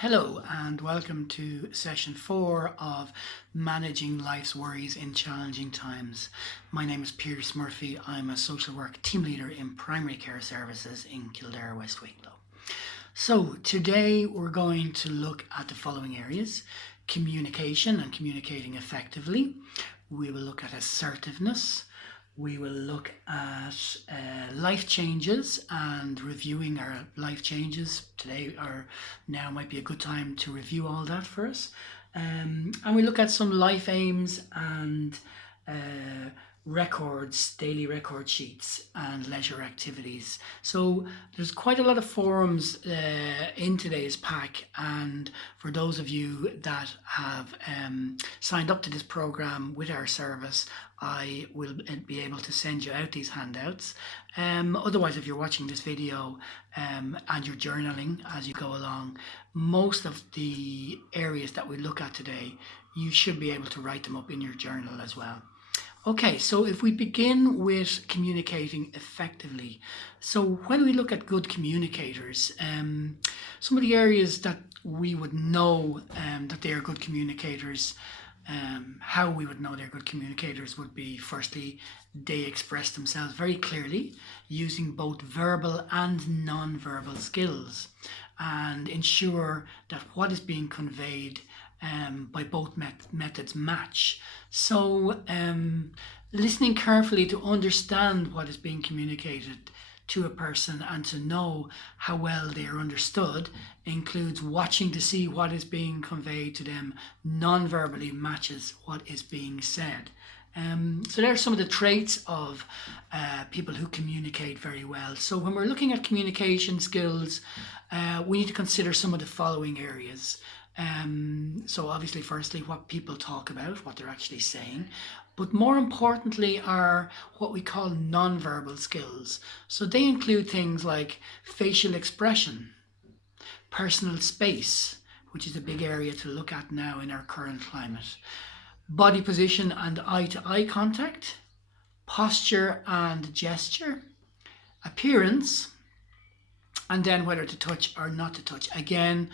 Hello and welcome to session 4 of Managing Life's Worries in Challenging Times. My name is Pierce Murphy. I'm a social work team leader in primary care services in Kildare, West Wicklow. So today we're going to look at the following areas: communication and communicating effectively. We will look at assertiveness. We will look at life changes and reviewing our life changes. Today or now might be a good time to review all that for us. And we look at some life aims and records, daily record sheets and leisure activities. So there's quite a lot of forums in today's pack, and for those of you that have signed up to this program with our service, I will be able to send you out these handouts. Otherwise, if you're watching this video and you're journaling as you go along, most of the areas that we look at today, you should be able to write them up in your journal as well. Okay, so if we begin with communicating effectively, so when we look at good communicators, some of the areas that we would know that they are good communicators, how we would know they're good communicators would be, firstly, they express themselves very clearly using both verbal and non-verbal skills and ensure that what is being conveyed by both methods match. So listening carefully to understand what is being communicated to a person and to know how well they are understood includes watching to see what is being conveyed to them non-verbally matches what is being said. So there are some of the traits of people who communicate very well. So when we're looking at communication skills, we need to consider some of the following areas. So obviously, firstly, what people talk about, what they're actually saying, but more importantly are what we call non-verbal skills. So they include things like facial expression, personal space, which is a big area to look at now in our current climate, body position and eye-to-eye contact, posture and gesture, appearance, and then whether to touch or not to touch. Again,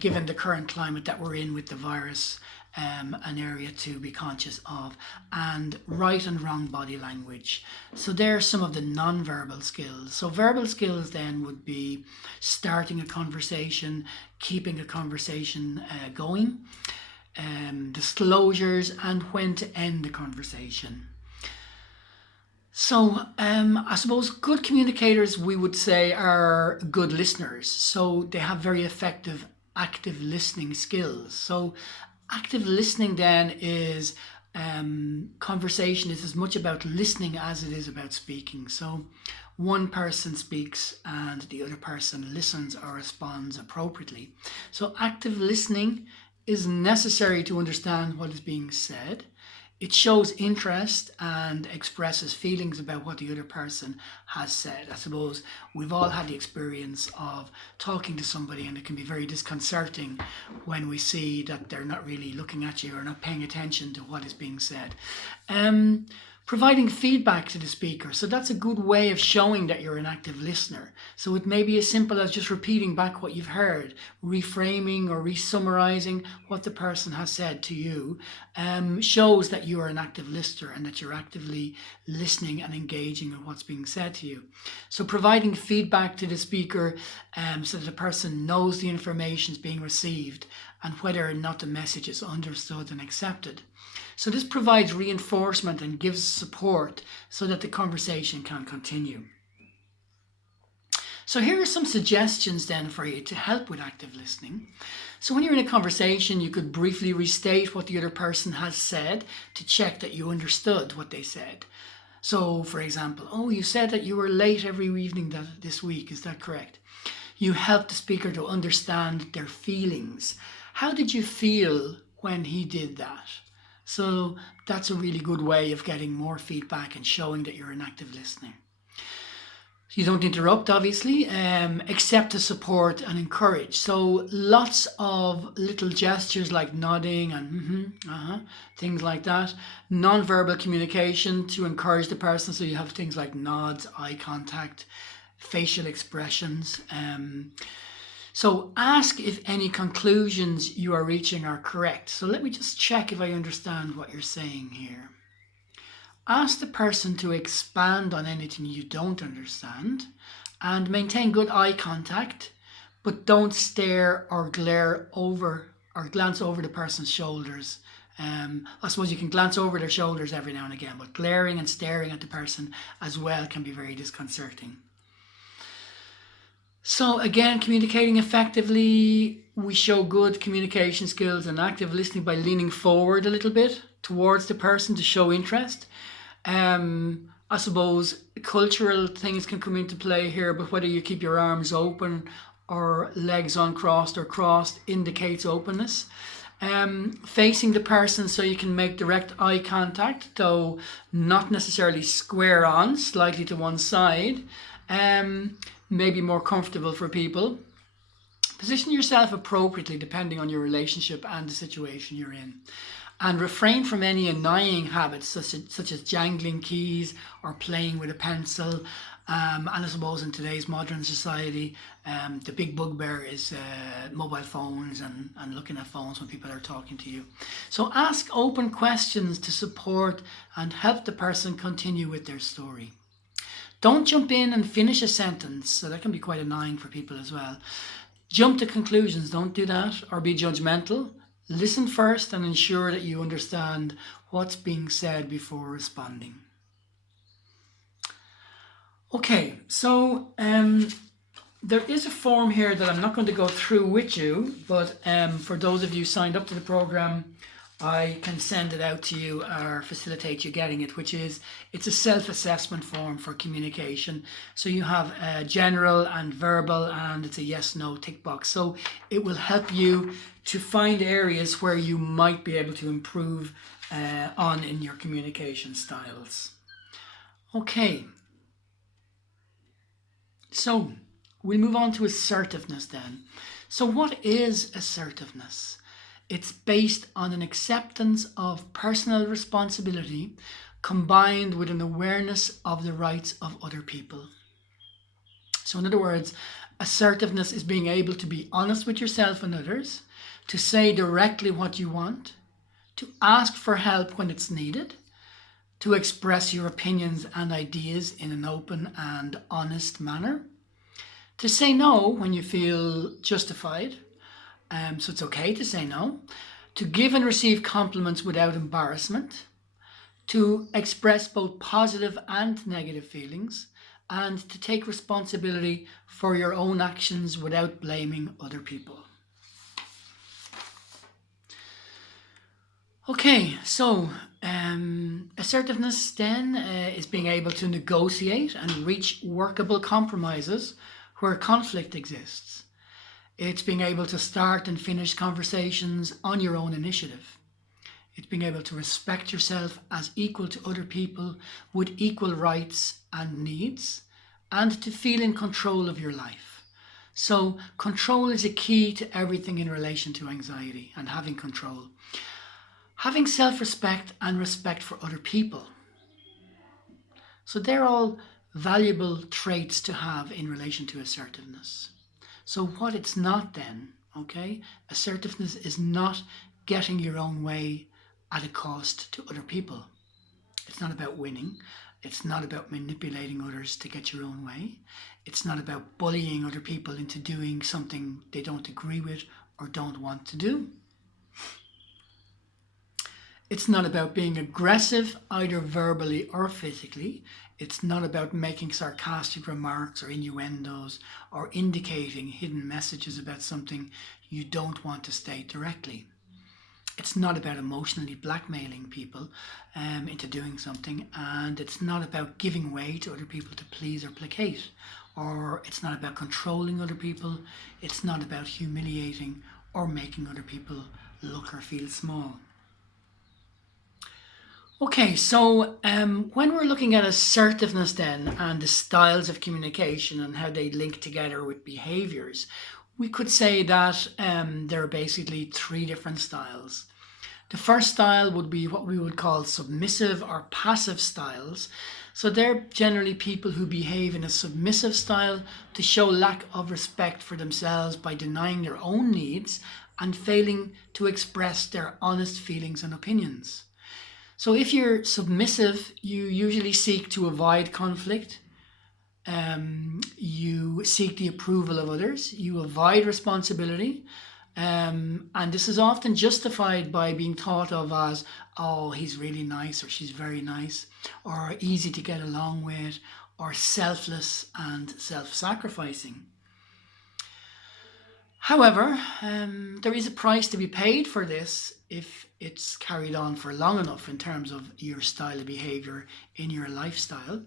given the current climate that we're in with the virus, an area to be conscious of, and right and wrong body language. So there are some of the non-verbal skills. So verbal skills then would be starting a conversation, keeping a conversation going, disclosures, and when to end the conversation. So I suppose good communicators, we would say, are good listeners. So they have very effective active listening skills. So active listening then is conversation is as much about listening as it is about speaking. So one person speaks and the other person listens or responds appropriately. So active listening is necessary to understand what is being said. It shows interest and expresses feelings about what the other person has said. I suppose we've all had the experience of talking to somebody, and it can be very disconcerting when we see that they're not really looking at you or not paying attention to what is being said. Providing feedback to the speaker. So that's a good way of showing that you're an active listener. So it may be as simple as just repeating back what you've heard, reframing or re-summarizing what the person has said to you, shows that you are an active listener and that you're actively listening and engaging in what's being said to you. So providing feedback to the speaker so that the person knows the information is being received and whether or not the message is understood and accepted. So this provides reinforcement and gives support so that the conversation can continue. So here are some suggestions then for you to help with active listening. So when you're in a conversation, you could briefly restate what the other person has said to check that you understood what they said. So for example, oh, you said that you were late every evening this week, is that correct? You help the speaker to understand their feelings. How did you feel when he did that? So that's a really good way of getting more feedback and showing that you're an active listener. You don't interrupt, obviously, accept to support and encourage. So lots of little gestures like nodding and things like that. Non-verbal communication to encourage the person. So you have things like nods, eye contact, facial expressions. So ask if any conclusions you are reaching are correct. So let me just check if I understand what you're saying here. Ask the person to expand on anything you don't understand and maintain good eye contact, but don't stare or glare over or glance over the person's shoulders. I suppose you can glance over their shoulders every now and again, but glaring and staring at the person as well can be very disconcerting. So again, communicating effectively, we show good communication skills and active listening by leaning forward a little bit towards the person to show interest. I suppose cultural things can come into play here, but whether you keep your arms open or legs uncrossed or crossed indicates openness. Facing the person so you can make direct eye contact, though not necessarily square on, slightly to one side, may be more comfortable for people. Position yourself appropriately depending on your relationship and the situation you're in. And refrain from any annoying habits such as jangling keys or playing with a pencil. And I suppose in today's modern society, the big bugbear is mobile phones and looking at phones when people are talking to you. So ask open questions to support and help the person continue with their story. Don't jump in and finish a sentence, so that can be quite annoying for people as well. Jump to conclusions, don't do that, or be judgmental. Listen first and ensure that you understand what's being said before responding. Okay, so there is a form here that I'm not going to go through with you, but for those of you signed up to the program, I can send it out to you or facilitate you getting it, it's a self-assessment form for communication. So you have general and verbal, and it's a yes/no tick box. So it will help you to find areas where you might be able to improve on in your communication styles. Okay. So we'll move on to assertiveness then. So what is assertiveness? It's based on an acceptance of personal responsibility combined with an awareness of the rights of other people. So in other words, assertiveness is being able to be honest with yourself and others, to say directly what you want, to ask for help when it's needed, to express your opinions and ideas in an open and honest manner, to say no when you feel justified, so it's okay to say no, to give and receive compliments without embarrassment, to express both positive and negative feelings, and to take responsibility for your own actions without blaming other people. Okay, so assertiveness then is being able to negotiate and reach workable compromises where conflict exists. It's being able to start and finish conversations on your own initiative. It's being able to respect yourself as equal to other people with equal rights and needs, and to feel in control of your life. So control is a key to everything in relation to anxiety and having control. Having self-respect and respect for other people. So they're all valuable traits to have in relation to assertiveness. So what it's not then, okay? Assertiveness is not getting your own way at a cost to other people. It's not about winning. It's not about manipulating others to get your own way. It's not about bullying other people into doing something they don't agree with or don't want to do. It's not about being aggressive, either verbally or physically. It's not about making sarcastic remarks or innuendos or indicating hidden messages about something you don't want to state directly. It's not about emotionally blackmailing people into doing something, and it's not about giving way to other people to please or placate, or it's not about controlling other people. It's not about humiliating or making other people look or feel small. Okay, so when we're looking at assertiveness then and the styles of communication and how they link together with behaviors, we could say that there are basically three different styles. The first style would be what we would call submissive or passive styles. So they're generally people who behave in a submissive style to show lack of respect for themselves by denying their own needs and failing to express their honest feelings and opinions. So if you're submissive, you usually seek to avoid conflict. You seek the approval of others. You avoid responsibility. And this is often justified by being thought of as, oh, he's really nice, or she's very nice, or easy to get along with, or selfless and self-sacrificing. However, there is a price to be paid for this if it's carried on for long enough in terms of your style of behavior in your lifestyle.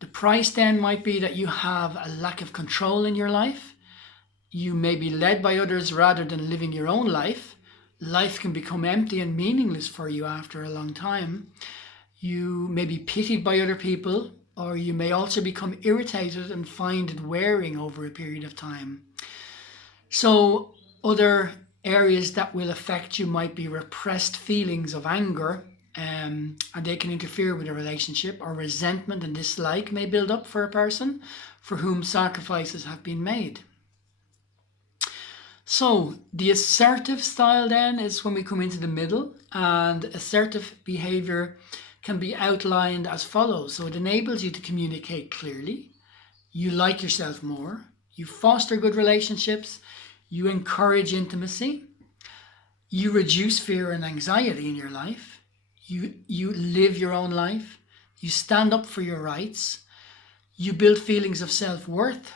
The price then might be that you have a lack of control in your life. You may be led by others rather than living your own life. Life can become empty and meaningless for you after a long time. You may be pitied by other people, or you may also become irritated and find it wearing over a period of time. So other areas that will affect you might be repressed feelings of anger, and they can interfere with a relationship, or resentment and dislike may build up for a person for whom sacrifices have been made. So the assertive style then is when we come into the middle, and assertive behavior can be outlined as follows. So it enables you to communicate clearly, you like yourself more, you foster good relationships, you encourage intimacy, you reduce fear and anxiety in your life, you live your own life, you stand up for your rights, you build feelings of self-worth,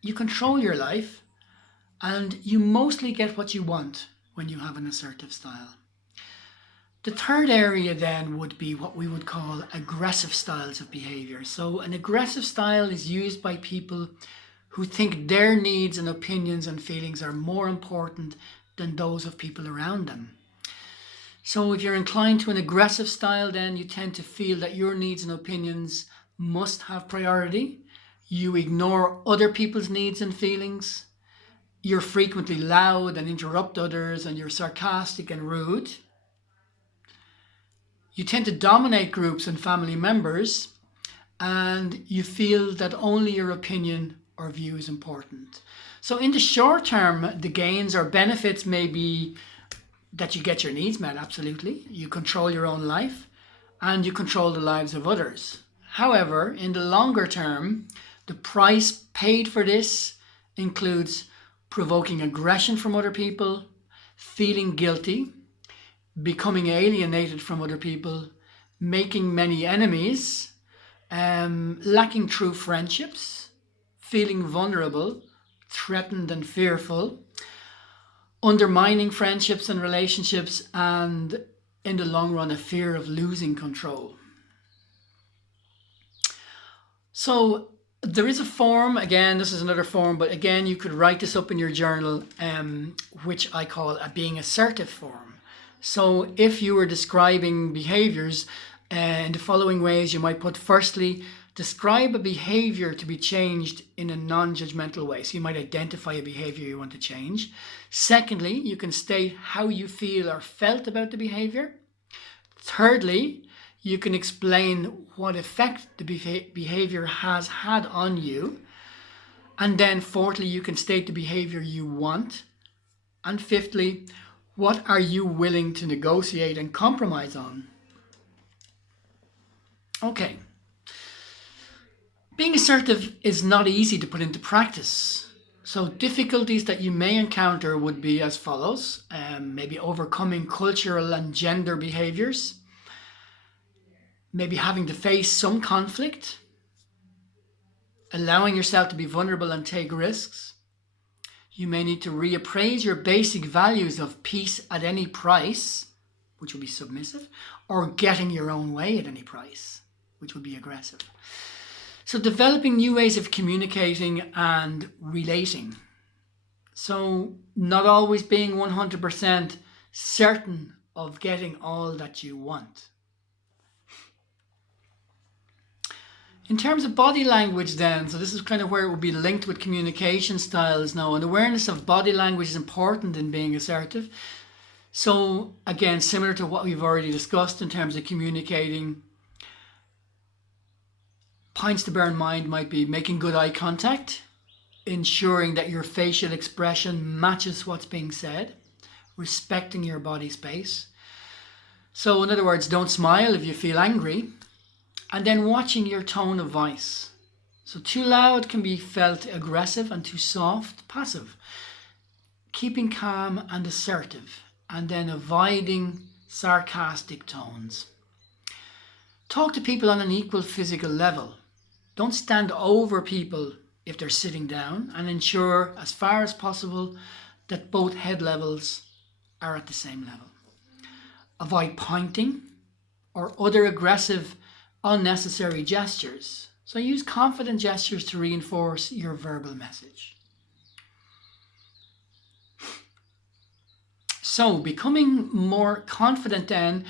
you control your life, and you mostly get what you want when you have an assertive style. The third area then would be what we would call aggressive styles of behavior. So an aggressive style is used by people who think their needs and opinions and feelings are more important than those of people around them. So if you're inclined to an aggressive style, then you tend to feel that your needs and opinions must have priority. You ignore other people's needs and feelings. You're frequently loud and interrupt others, and you're sarcastic and rude. You tend to dominate groups and family members, and you feel that only your opinion or view is important. So in the short term, the gains or benefits may be that you get your needs met, absolutely. You control your own life, and you control the lives of others. However, in the longer term, the price paid for this includes provoking aggression from other people, feeling guilty, becoming alienated from other people, making many enemies, lacking true friendships, feeling vulnerable, threatened and fearful, undermining friendships and relationships, and in the long run, a fear of losing control. So there is a form, again, this is another form, but again, you could write this up in your journal, which I call a being assertive form. So if you were describing behaviors in the following ways, you might put, firstly, describe a behavior to be changed in a non-judgmental way. So you might identify a behavior you want to change. Secondly, you can state how you feel or felt about the behavior. Thirdly, you can explain what effect the behavior has had on you. And then fourthly, you can state the behavior you want. And fifthly, what are you willing to negotiate and compromise on? Okay. Being assertive is not easy to put into practice. So difficulties that you may encounter would be as follows. Maybe overcoming cultural and gender behaviors. Maybe having to face some conflict. Allowing yourself to be vulnerable and take risks. You may need to reappraise your basic values of peace at any price, which would be submissive, or getting your own way at any price, which would be aggressive. So developing new ways of communicating and relating. So not always being 100% certain of getting all that you want. In terms of body language then, so this is kind of where it would be linked with communication styles now, and awareness of body language is important in being assertive. So again, similar to what we've already discussed in terms of communicating, Points to bear in mind might be making good eye contact, ensuring that your facial expression matches what's being said, respecting your body space. So in other words, don't smile if you feel angry, and then watching your tone of voice. So too loud can be felt aggressive, and too soft, passive. Keeping calm and assertive, and then avoiding sarcastic tones. Talk to people on an equal physical level. Don't stand over people if they're sitting down, and ensure as far as possible that both head levels are at the same level. Avoid pointing or other aggressive, unnecessary gestures. So use confident gestures to reinforce your verbal message. So becoming more confident then,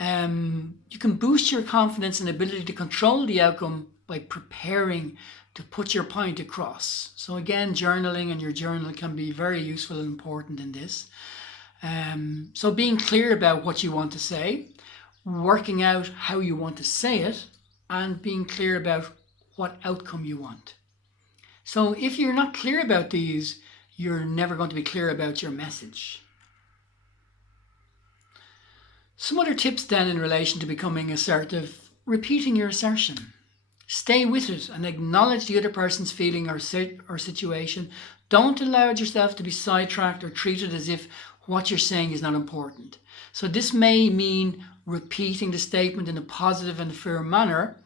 you can boost your confidence and ability to control the outcome by preparing to put your point across. So again, journaling and your journal can be very useful and important in this. So being clear about what you want to say, working out how you want to say it, and being clear about what outcome you want. So if you're not clear about these, you're never going to be clear about your message. Some other tips then in relation to becoming assertive: repeating your assertion. Stay with it and acknowledge the other person's feeling or situation. Don't allow yourself to be sidetracked or treated as if what you're saying is not important. So this may mean repeating the statement in a positive and firm manner.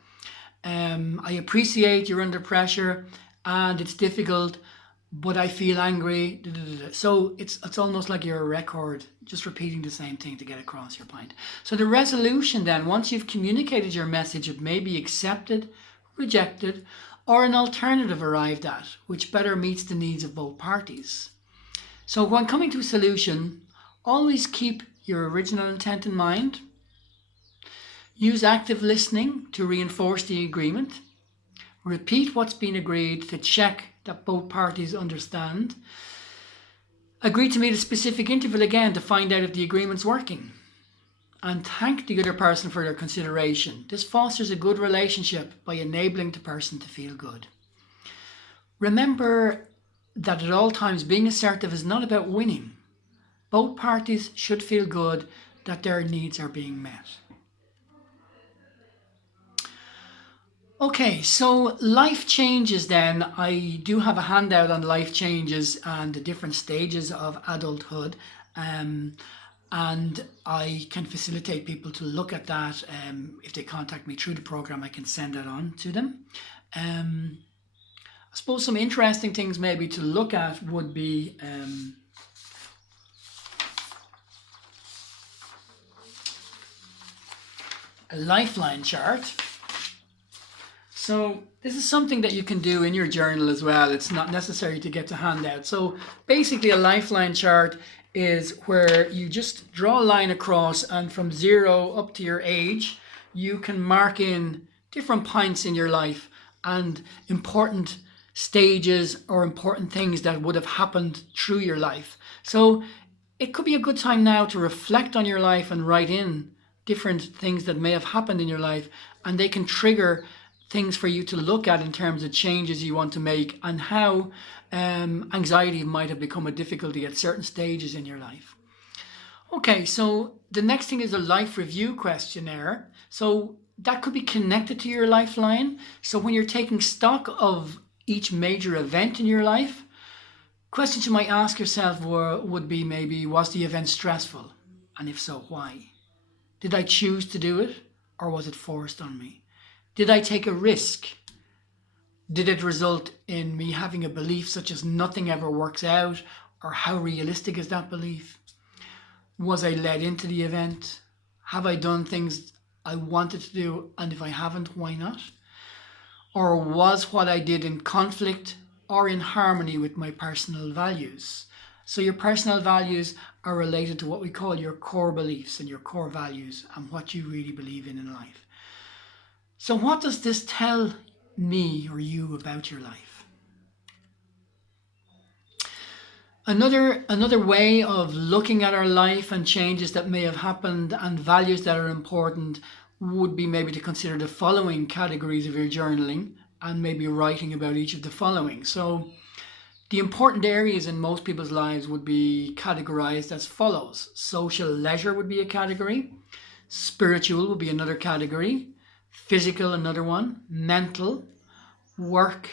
I appreciate you're under pressure and it's difficult, but I feel angry. So it's almost like you're a record, just repeating the same thing to get across your point. So the resolution then, once you've communicated your message, it may be accepted, rejected, or an alternative arrived at, which better meets the needs of both parties. So when coming to a solution, always keep your original intent in mind. Use active listening to reinforce the agreement. Repeat what's been agreed to check that both parties understand. Agree to meet a specific interval again to find out if the agreement's working. And thank the other person for their consideration. This fosters a good relationship by enabling the person to feel good. Remember that at all times being assertive is not about winning. Both parties should feel good that their needs are being met. Okay, so life changes then. I do have a handout on life changes and the different stages of adulthood. And I can facilitate people to look at that. If they contact me through the program, I can send that on to them. I suppose some interesting things maybe to look at would be a Lifeline chart. So this is something that you can do in your journal as well. It's not necessary to get the handout. So basically a Lifeline chart is where you just draw a line across, and from 0 up to your age, you can mark in different points in your life and important stages or important things that would have happened through your life. So it could be a good time now to reflect on your life and write in different things that may have happened in your life, and they can trigger things for you to look at in terms of changes you want to make, and how anxiety might have become a difficulty at certain stages in your life. Okay, so the next thing is a life review questionnaire. So that could be connected to your Lifeline. So when you're taking stock of each major event in your life, questions you might ask yourself would be maybe, was the event stressful? And if so, why? Did I choose to do it, or was it forced on me? Did I take a risk? Did it result in me having a belief such as nothing ever works out, or how realistic is that belief? Was I led into the event? Have I done things I wanted to do, and if I haven't, why not? Or was what I did in conflict or in harmony with my personal values? So your personal values are related to what we call your core beliefs and your core values and what you really believe in life. So what does this tell me or you about your life? Another way of looking at our life and changes that may have happened and values that are important would be maybe to consider the following categories of your journaling and maybe writing about each of the following. So the important areas in most people's lives would be categorized as follows. Social leisure would be a category. Spiritual would be another category. Physical, another one. Mental, work,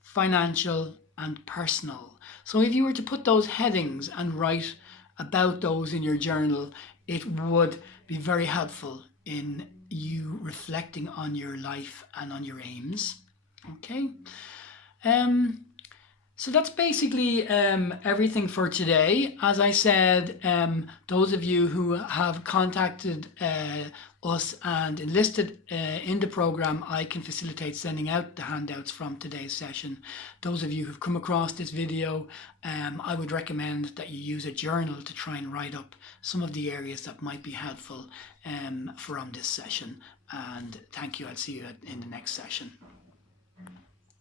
financial, and personal. So if you were to put those headings and write about those in your journal, it would be very helpful in you reflecting on your life and on your aims. Okay. So that's basically everything for today. As I said, those of you who have contacted us and enlisted in the program, I can facilitate sending out the handouts from today's session. Those of you who've come across this video, I would recommend that you use a journal to try and write up some of the areas that might be helpful from this session. And thank you. I'll see you in the next session.